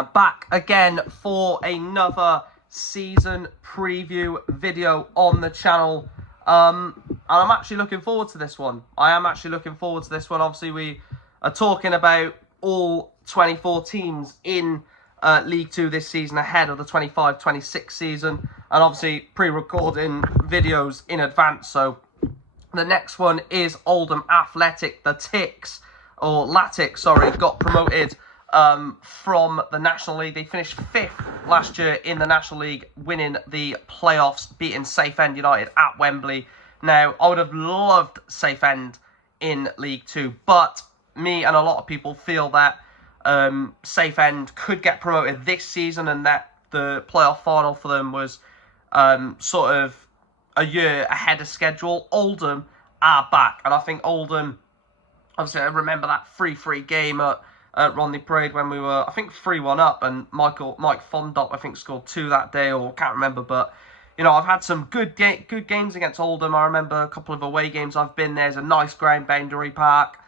I'm back again for another season preview video on the channel. And I'm actually looking forward to this one. Obviously, we are talking about all 24 teams in League 2 this season ahead of the 25-26 season. And obviously, pre-recording videos in advance. So the next one is Oldham Athletic, the Ticks, or Latics, sorry, got promoted from the National League. They finished 5th last year in the National League, winning the playoffs, beating Southend United at Wembley. Now, I would have loved Southend in League 2, but me and a lot of people feel that Southend could get promoted this season and that the playoff final for them was sort of a year ahead of schedule. Oldham are back, and I think Oldham, obviously I remember that 3-3 game at Rodney Parade when we were, I think, 3-1 up, and Mike Fondop, I think, scored 2 that day, or can't remember, but, you know, I've had some good games against Oldham. I remember a couple of away games I've been there. There's a nice ground, Boundary Park.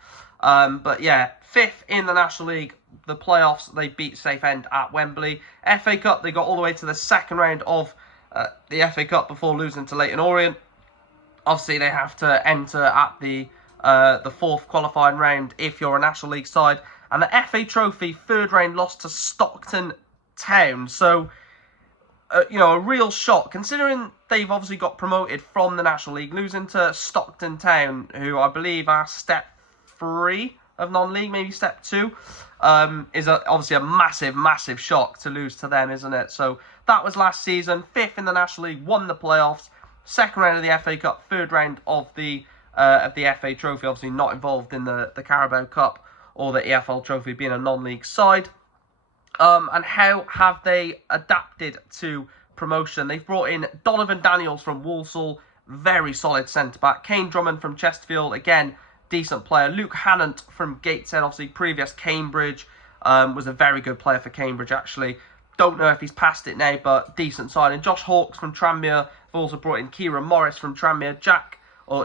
But yeah, 5th in the National League. The playoffs, they beat Southend at Wembley. FA Cup, they got all the way to the second round of the FA Cup before losing to Leyton Orient. Obviously, they have to enter at the 4th qualifying round if you're a National League side. And the FA Trophy, 3rd round, lost to Stockton Town. So, you know, a real shock, considering they've obviously got promoted from the National League. Losing to Stockton Town, who I believe are step 3 of non-league, maybe step 2, is obviously a massive shock to lose to them, isn't it? So, that was last season. 5th in the National League, won the playoffs. 2nd round of the FA Cup, 3rd round of the FA Trophy, obviously not involved in the Carabao Cup or the EFL Trophy, being a non-league side. And how have they adapted to promotion? They've brought in Donovan Daniels from Walsall, very solid centre-back. Kane Drummond from Chesterfield, again, decent player. Luke Hannant from Gateshead, obviously previous Cambridge, was a very good player for Cambridge, actually. Don't know if he's passed it now, but decent signing. Josh Hawkes from Tranmere. They've also brought in Kieran Morris from Tranmere.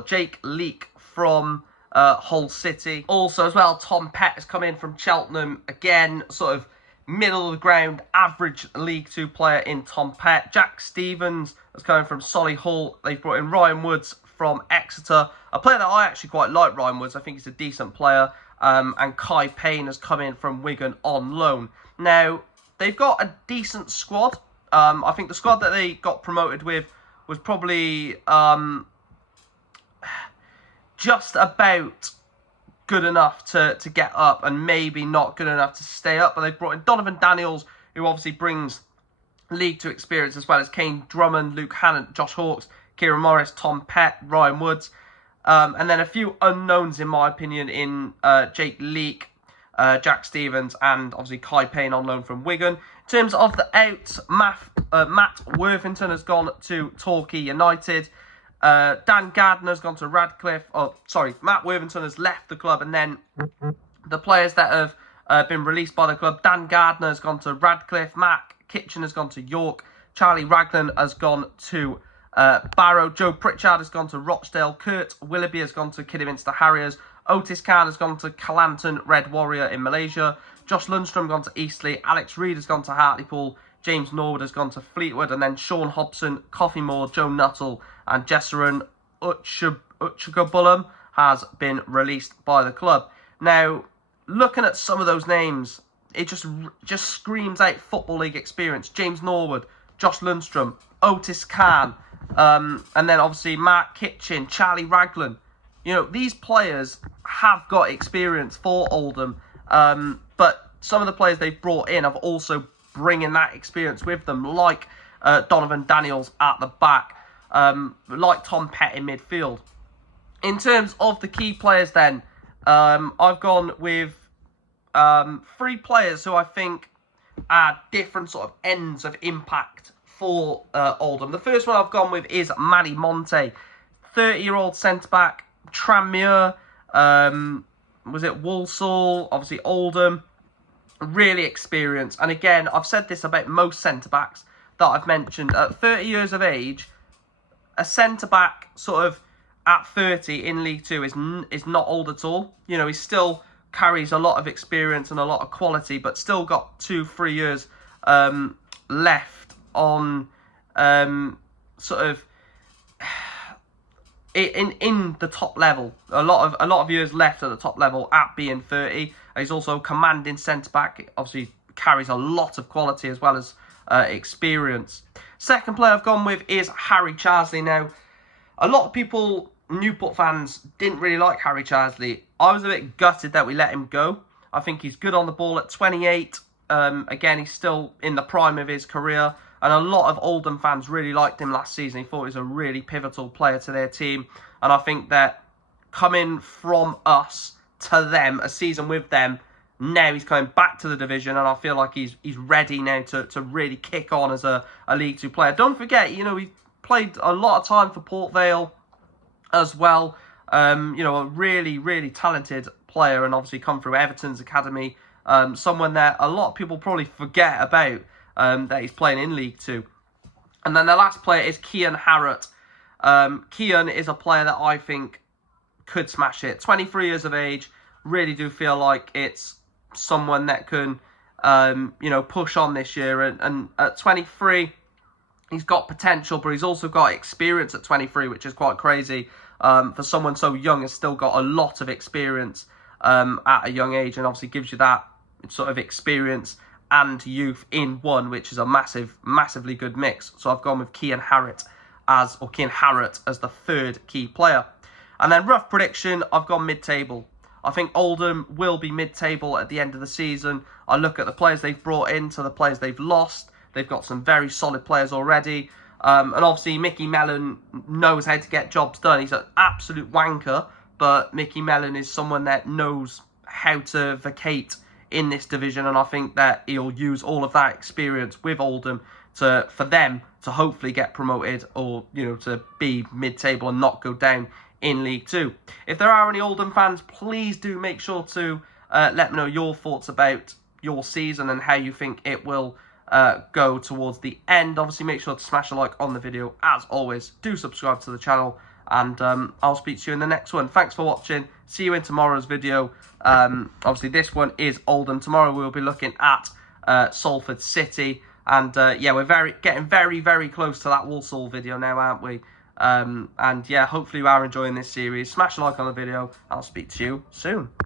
Jake Leake from Hull City. Also, as well, Tom Pett has come in from Cheltenham. Again, sort of middle of the ground, average League 2 player in Tom Pett. Jack Stevens has come in from Solihull. They've brought in Ryan Woods from Exeter. A player that I actually quite like, Ryan Woods. I think he's a decent player. And Kai Payne has come in from Wigan on loan. Now, they've got a decent squad. I think the squad that they got promoted with was probably just about good enough to get up, and maybe not good enough to stay up. But they've brought in Donovan Daniels, who obviously brings League 2 experience, as well as Kane Drummond, Luke Hannant, Josh Hawkes, Kieran Morris, Tom Pett, Ryan Woods. And then a few unknowns, in my opinion, in Jake Leake, Jack Stevens, and obviously Kai Payne on loan from Wigan. In terms of the outs, Matt Worthington has gone to Torquay United. Dan Gardner's gone to Radcliffe. Oh, sorry, Matt Worthington has left the club, and then the players that have been released by the club: Dan Gardner has gone to Radcliffe, Matt Kitchen has gone to York, Charlie Raglan has gone to Barrow, Joe Pritchard has gone to Rochdale, Kurt Willoughby has gone to Kidderminster Harriers, Otis Khan has gone to Kelantan Red Warrior in Malaysia, Josh Lundstrom gone to Eastleigh, Alex Reid has gone to Hartlepool, James Norwood has gone to Fleetwood, and then Sean Hobson, Coffeemore, Joe Nuttall, and Jesserin Uchugabulum has been released by the club. Now, looking at some of those names, it just screams out Football League experience. James Norwood, Josh Lundstrom, Otis Khan, and then obviously Mark Kitchen, Charlie Raglan. You know, these players have got experience for Oldham, but some of the players they've brought in have also bringing that experience with them, like Donovan Daniels at the back, like Tom Pett in midfield. In terms of the key players then, I've gone with 3 players who I think are different sort of ends of impact for Oldham. The first one I've gone with is Manny Monte, 30-year-old centre-back, Tranmere, was it Walsall, obviously Oldham, really experienced. And again, I've said this about most centre-backs that I've mentioned. At 30 years of age, a centre-back sort of at 30 in League 2 is not old at all. You know, he's still carries a lot of experience and a lot of quality, but still got 2-3 years left on sort of in the top level. A lot of years left at the top level at being 30. He's also commanding centre back. Obviously carries a lot of quality as well as experience. Second player I've gone with is Harry Charsley. Now, a lot of people, Newport fans, didn't really like Harry Charsley. I was a bit gutted that we let him go. I think he's good on the ball at 28. Again, he's still in the prime of his career. And a lot of Oldham fans really liked him last season. He thought he was a really pivotal player to their team. And I think that coming from us to them, a season with them, now he's coming back to the division. And I feel like he's ready now to really kick on as a League Two player. Don't forget, you know, he played a lot of time for Port Vale as well. You know, a really, really talented player, and obviously come through Everton's academy. Someone that a lot of people probably forget about, that he's playing in League Two. And then the last player is Kian Harrott. Kian is a player that I think could smash it. 23 years of age. Really do feel like it's someone that can, you know, push on this year. And at 23, he's got potential, but he's also got experience at 23, which is quite crazy. For someone so young, has still got a lot of experience at a young age, and obviously gives you that sort of experience and youth in one, which is a massively good mix. So I've gone with Kian Harrott as the third key player. And then rough prediction, I've gone mid-table. I think Oldham will be mid-table at the end of the season. I look at the players they've brought in to the players they've lost. They've got some very solid players already. And obviously Mickey Mellon knows how to get jobs done. He's an absolute wanker, but Mickey Mellon is someone that knows how to vacate in this division, and I think that he'll use all of that experience with Oldham for them to hopefully get promoted, or, you know, to be mid-table and not go down in League Two. If there are any Oldham fans, please do make sure to let me know your thoughts about your season and how you think it will go towards the end. Obviously, make sure to smash a like on the video. As always, do subscribe to the channel, and I'll speak to you in the next one. Thanks for watching. See you in tomorrow's video. Obviously, this one is Oldham. Tomorrow we'll be looking at Salford City. And yeah, we're getting very, very close to that Walsall video now, aren't we? And yeah, hopefully you are enjoying this series. Smash a like on the video. I'll speak to you soon.